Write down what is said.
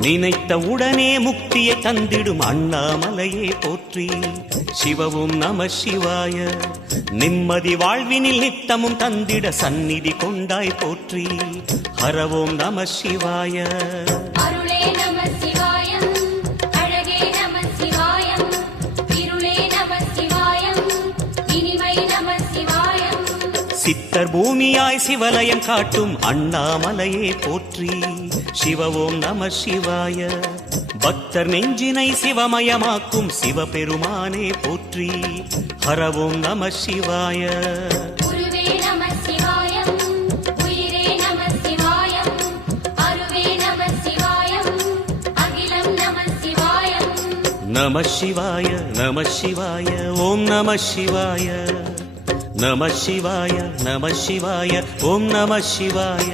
நினைத்த உடனே முக்தியை தந்திடும் அண்ணாமலையே போற்றி. சிவவும் நம சிவாய. நிம்மதி வாழ்வினில் நித்தமும் தந்திட சந்நிதி கொண்டாய் போற்றி. ஹரவோம் நம சிவாய. அருளே நம சிவாயம், அழகே நம சிவாயம், இருளே நம சிவாயம், இனிமை நம சிவாயம். சித்தர் பூமியாய் சிவலயம் காட்டும் அண்ணாமலையே போற்றி. சிவவோம் நம சிவாய. பக்தர் நெஞ்சினை சிவமயமாக்கும் சிவபெருமானே போற்றி. ஹரவோம் நம சிவாய. குருவே நம சிவாயம், உயிரே நம சிவாயம், அருவே நம சிவாயம், அகிலம் நம சிவாயம். நம சிவாய நம சிவாய ஓம் நம சிவாய. நம சிவாய நம சிவாய ஓம் நம சிவாய.